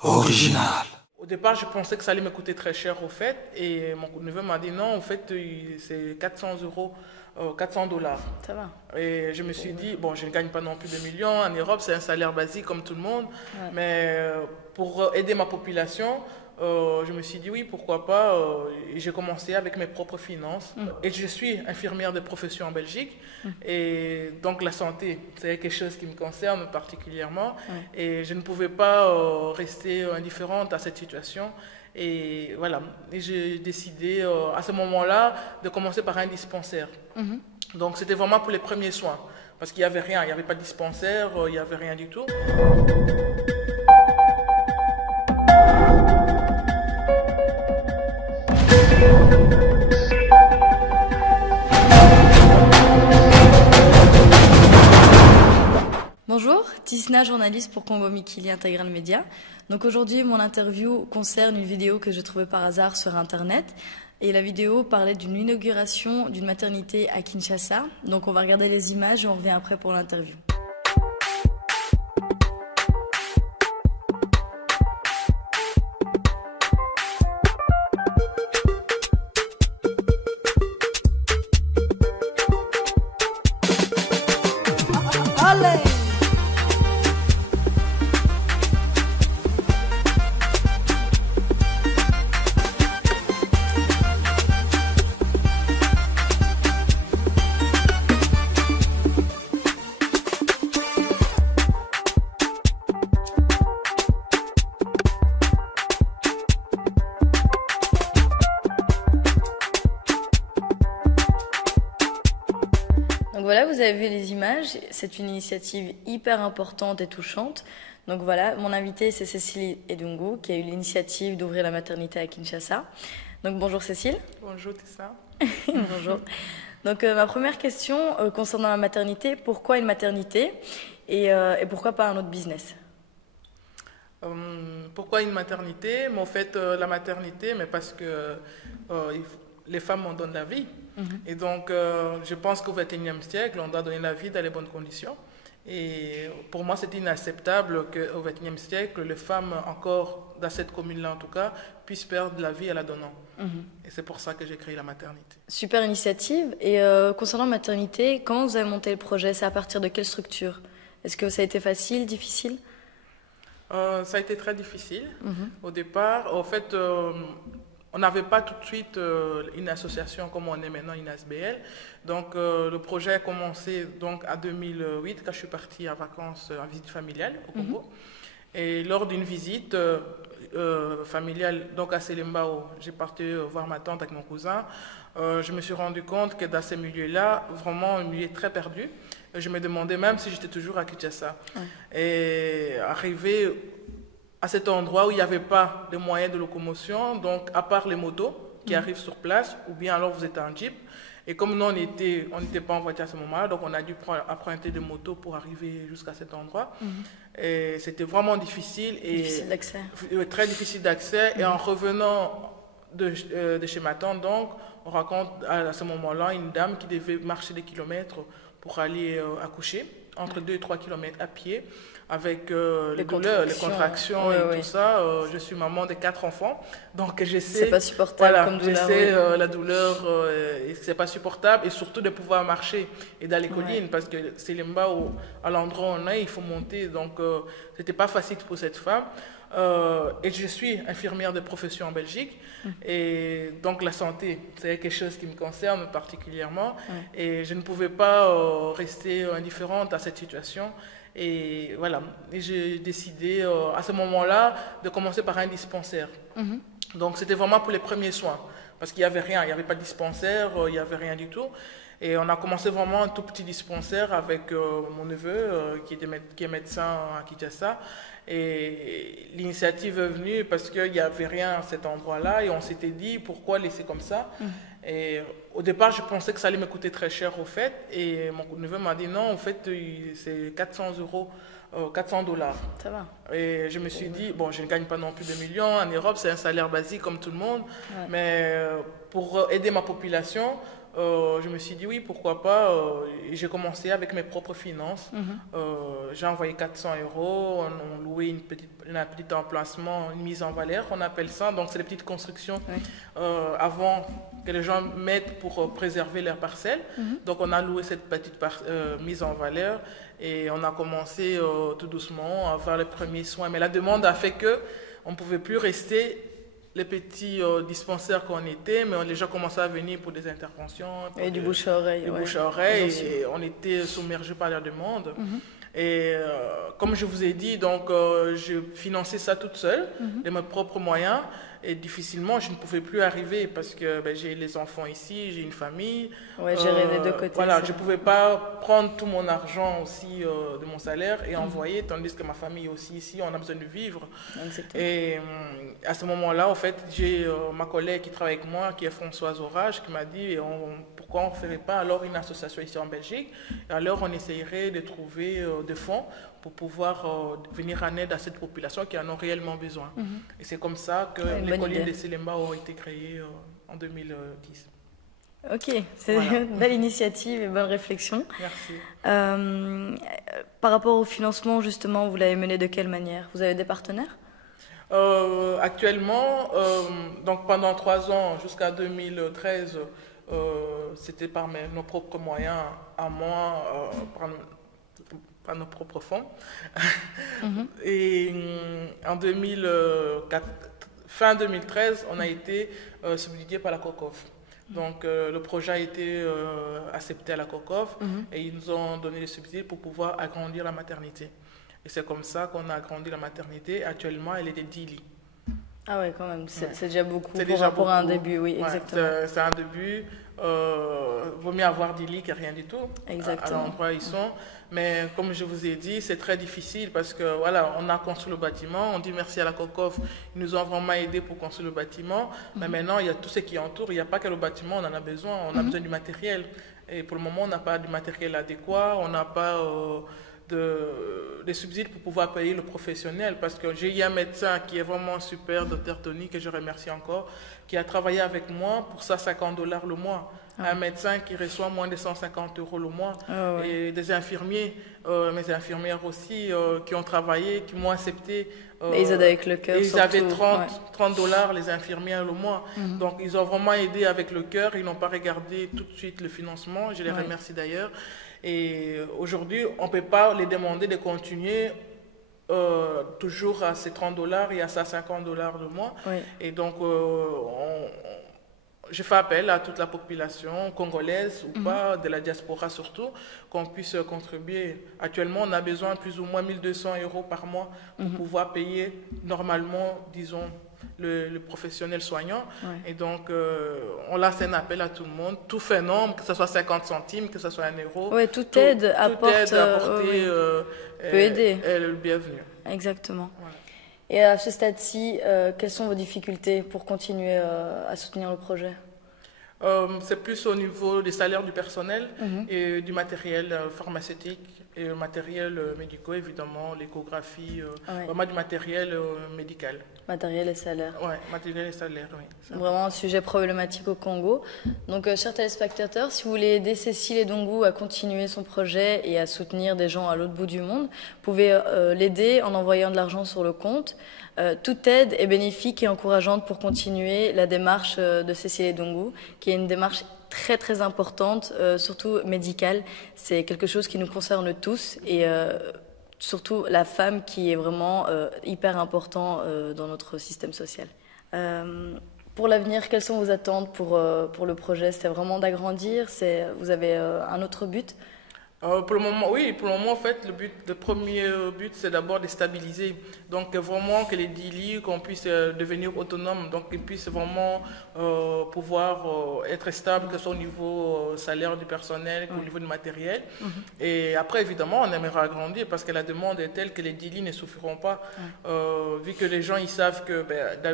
Original. Au départ, je pensais que ça allait me coûter très cher au fait, et mon neveu m'a dit non, au fait, c'est 400 euros, 400 dollars. Ça va. Et je me suis dit, bon, je ne gagne pas non plus de millions, en Europe, c'est un salaire basique comme tout le monde, Ouais. mais pour aider ma population, je me suis dit oui, pourquoi pas, et j'ai commencé avec mes propres finances. Et je suis infirmière de profession en Belgique, et donc la santé, c'est quelque chose qui me concerne particulièrement, et je ne pouvais pas rester indifférente à cette situation. Et voilà, et j'ai décidé à ce moment-là de commencer par un dispensaire. Donc c'était vraiment pour les premiers soins, parce qu'il n'y avait rien, il n'y avait pas de dispensaire, il n'y avait rien du tout. Bonjour, Tisna, journaliste pour Congo Mikili Intégral Média. Donc aujourd'hui, mon interview concerne une vidéo que j'ai trouvée par hasard sur Internet. Et la vidéo parlait d'une inauguration d'une maternité à Kinshasa. Donc on va regarder les images et on revient après pour l'interview. Donc voilà, vous avez vu les images, c'est une initiative hyper importante et touchante. Donc voilà, mon invitée c'est Cécile Edungu qui a eu l'initiative d'ouvrir la maternité à Kinshasa. Donc bonjour Cécile. Bonjour Tessa. Bonjour. Donc ma première question concernant la maternité, pourquoi une maternité et pourquoi pas un autre business? Pourquoi une maternité? Mais en fait, la maternité, mais parce que les femmes en donnent la vie. Et donc, je pense qu'au XXIe siècle, on doit donner la vie dans les bonnes conditions. Et pour moi, c'est inacceptable qu'au XXIe siècle, les femmes, encore dans cette commune-là en tout cas, puissent perdre la vie en la donnant. Et c'est pour ça que j'ai créé la maternité. Super initiative. Et concernant la maternité, comment vous avez monté le projet? C'est à partir de quelle structure? Est-ce que ça a été facile, difficile? Ça a été très difficile au départ. En fait, on n'avait pas tout de suite une association comme on est maintenant, une ASBL. Donc, le projet a commencé donc, en 2008, quand je suis partie en vacances, en visite familiale au Congo. Et lors d'une visite familiale donc à Selembao, j'ai parti voir ma tante avec mon cousin. Je me suis rendu compte que dans ces milieux-là, vraiment un milieu très perdu. Je me demandais même si j'étais toujours à Kinshasa. Et arrivé à cet endroit où il n'y avait pas de moyens de locomotion, donc à part les motos qui arrivent sur place, ou bien alors vous êtes en jeep. Et comme nous, on n'était pas en voiture à ce moment-là, donc on a dû emprunter des motos pour arriver jusqu'à cet endroit. Et c'était vraiment difficile. Difficile d'accès. Très difficile d'accès. Et en revenant de chez ma tante, donc, on raconte à ce moment-là une dame qui devait marcher des kilomètres pour aller accoucher, entre 2 et 3 kilomètres à pied, avec les douleurs, les contractions et tout ça. Je suis maman de 4 enfants, donc je sais... C'est pas supportable comme douleur. Je sais la douleur, c'est pas supportable, et surtout de pouvoir marcher et dans les collines, parce que c'est Lemba, à l'endroit où on est, il faut monter, donc c'était pas facile pour cette femme. Et je suis infirmière de profession en Belgique, et donc la santé, c'est quelque chose qui me concerne particulièrement, et je ne pouvais pas rester indifférente à cette situation. Et voilà, et j'ai décidé à ce moment-là de commencer par un dispensaire. Donc c'était vraiment pour les premiers soins, parce qu'il n'y avait rien, il n'y avait pas de dispensaire, il n'y avait rien du tout. Et on a commencé vraiment un tout petit dispensaire avec mon neveu qui est médecin à Kinshasa. Et l'initiative est venue parce qu'il n'y avait rien à cet endroit-là et on s'était dit pourquoi laisser comme ça. Et au départ, je pensais que ça allait me coûter très cher au fait. Et mon neveu m'a dit non, en fait, c'est 400 euros, 400 dollars. Ça va. Et je me suis dit, bon, je ne gagne pas non plus de millions. En Europe, c'est un salaire basique comme tout le monde. Mais pour aider ma population, je me suis dit oui, pourquoi pas. Et j'ai commencé avec mes propres finances. J'ai envoyé 400 euros, on louait un petit emplacement, une mise en valeur, on appelle ça. Donc, c'est les petites constructions avant que les gens mettent pour préserver leurs parcelles. Donc, on a loué cette petite mise en valeur et on a commencé tout doucement à faire les premiers soins. Mais la demande a fait que on ne pouvait plus rester les petits dispensaires qu'on était, mais les gens commençaient à venir pour des interventions. Et du bouche à oreille. Du bouche à oreille, et on était submergés par la demande. Et comme je vous ai dit, donc j'ai financé ça toute seule, de mes propres moyens. Et difficilement, je ne pouvais plus arriver parce que j'ai les enfants ici, j'ai une famille. Ouais, gérer les deux côtés. Voilà, je ne pouvais pas prendre tout mon argent aussi de mon salaire et envoyer, tandis que ma famille est aussi ici, on a besoin de vivre. Exactement. Et à ce moment-là, en fait, j'ai ma collègue qui travaille avec moi, qui est Françoise Orage, qui m'a dit pourquoi on ne ferait pas alors une association ici en Belgique. Et alors, on essayerait de trouver des fonds pour pouvoir venir en aide à cette population qui en a réellement besoin. Et c'est comme ça que les collines de Selemba ont été créées en 2010. Ok, c'est une belle initiative et bonne réflexion. Merci. Par rapport au financement, justement, vous l'avez mené de quelle manière? Vous avez des partenaires? Actuellement, donc pendant 3 ans, jusqu'à 2013, c'était par nos propres moyens, à moi, par nos propres fonds. Et en fin 2013, on a été subventionné par la COCOF. Donc le projet a été accepté à la COCOF et ils nous ont donné les subsides pour pouvoir agrandir la maternité. Et c'est comme ça qu'on a agrandi la maternité. Actuellement, elle est de 10 lits. Ah ouais, quand même, c'est déjà beaucoup par rapport à un début, oui, exactement. C'est un début. Vaut mieux avoir 10 lits que rien du tout. Exactement. À l'endroit où ils sont. Mais comme je vous ai dit, c'est très difficile parce que voilà, on a construit le bâtiment, on dit merci à la COCOF, ils nous ont vraiment aidé pour construire le bâtiment. Mais maintenant, il y a tout ce qui entoure, il n'y a pas que le bâtiment, on en a besoin, on a besoin du matériel. Et pour le moment, on n'a pas du matériel adéquat, on n'a pas des subsides pour pouvoir payer le professionnel, parce que j'ai eu un médecin qui est vraiment super, Dr Tony, que je remercie encore, qui a travaillé avec moi pour ça $50 le mois. Un médecin qui reçoit moins de 150 € le mois. Et des infirmiers, mes infirmières aussi, qui ont travaillé, qui m'ont accepté. Ils aident avec le cœur. Ils avaient $30 les infirmières le mois. Donc ils ont vraiment aidé avec le cœur, ils n'ont pas regardé tout de suite le financement, je les remercie d'ailleurs. Et aujourd'hui, on ne peut pas les demander de continuer toujours à ces $30 et à ces $50 le mois. Et donc, je fais appel à toute la population congolaise ou pas, de la diaspora surtout, qu'on puisse contribuer. Actuellement, on a besoin de plus ou moins 1 200 € par mois pour pouvoir payer normalement, disons, le professionnel soignant. Et donc, on lance un appel à tout le monde, tout fait nombre, que ce soit 50 centimes, que ce soit 1 euro. Oui, toute aide apporte, peut aider. Est le bienvenu. Exactement. Voilà. Et à ce stade-ci, quelles sont vos difficultés pour continuer à soutenir le projet? C'est plus au niveau des salaires du personnel et du matériel pharmaceutique et le matériel médical, évidemment, l'échographie, vraiment du matériel médical. Matériel et salaire. Oui, matériel et salaire, oui. Vraiment un sujet problématique au Congo. Donc, chers téléspectateurs, si vous voulez aider Cécile Edongou à continuer son projet et à soutenir des gens à l'autre bout du monde, vous pouvez l'aider en envoyant de l'argent sur le compte. Toute aide est bénéfique et encourageante pour continuer la démarche de Cécile Edongou, qui est une démarche très très importante, surtout médicale. C'est quelque chose qui nous concerne tous et surtout la femme qui est vraiment hyper important dans notre système social. Pour l'avenir, quelles sont vos attentes pour le projet? C'est vraiment d'agrandir? Vous avez un autre but? Pour le moment, oui, pour le moment, en fait, le premier but, c'est d'abord de stabiliser. Donc, vraiment que les 10 lits, qu'on puisse devenir autonome, donc qu'ils puissent vraiment pouvoir être stables, que ce soit au niveau salaire du personnel, qu'au niveau du matériel. Et après, évidemment, on aimerait agrandir parce que la demande est telle que les 10 lits ne suffiront pas. Vu que les gens, ils savent que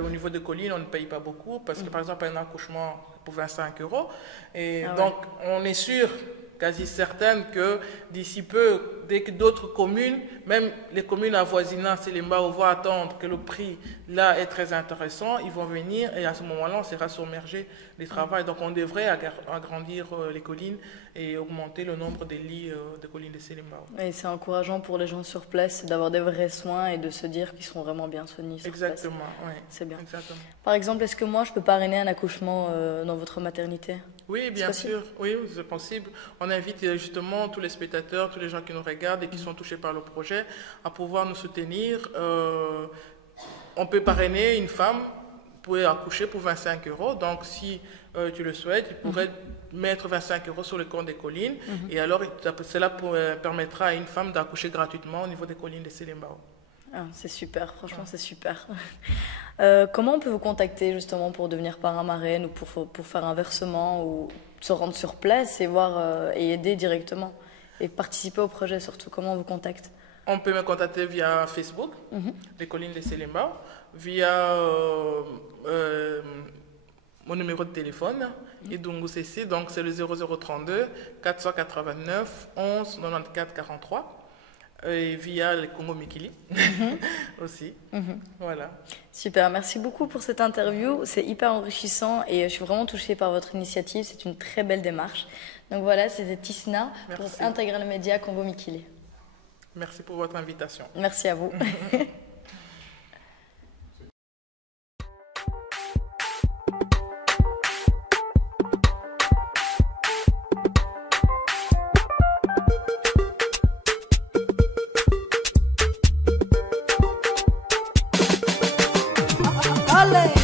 au niveau des collines, on ne paye pas beaucoup parce que, par exemple, un accouchement pour 25 €. Et donc, on est sûr, quasi certaine que d'ici peu, dès que d'autres communes, même les communes avoisinantes, c'est les Mbao vont attendre que le prix là est très intéressant, ils vont venir et à ce moment-là, on sera submergé des travaux. Donc on devrait agrandir les collines et augmenter le nombre de lits de collines de Sélimbao. Et c'est encourageant pour les gens sur place d'avoir des vrais soins et de se dire qu'ils sont vraiment bien soignés sur place. Exactement, oui. C'est bien. Exactement. Par exemple, est-ce que moi, je peux parrainer un accouchement dans votre maternité? Oui, bien sûr. Oui, c'est possible. On invite justement tous les spectateurs, tous les gens qui nous regardent et qui sont touchés par le projet à pouvoir nous soutenir. On peut parrainer une femme pour accoucher pour 25 €. Donc, si tu le souhaites, tu pourrais mettre 25 € sur le compte des collines. Et alors, cela permettra à une femme d'accoucher gratuitement au niveau des collines de Sélimbao. Ah, c'est super, franchement, c'est super. Comment on peut vous contacter justement pour devenir parrain marraine ou pour faire un versement ou se rendre sur place et voir et aider directement et participer au projet surtout? Comment on vous contacte? On peut me contacter via Facebook, les collines de Sélimbao, via mon numéro de téléphone, Idungu CC, donc c'est le 0032 489 11 94 43. Et via le Congo Mikili aussi. Voilà. Super, merci beaucoup pour cette interview. C'est hyper enrichissant et je suis vraiment touchée par votre initiative. C'est une très belle démarche. Donc voilà, c'était Tisna pour Intégral Média Congo Mikili. Merci pour votre invitation. Merci à vous. Allez!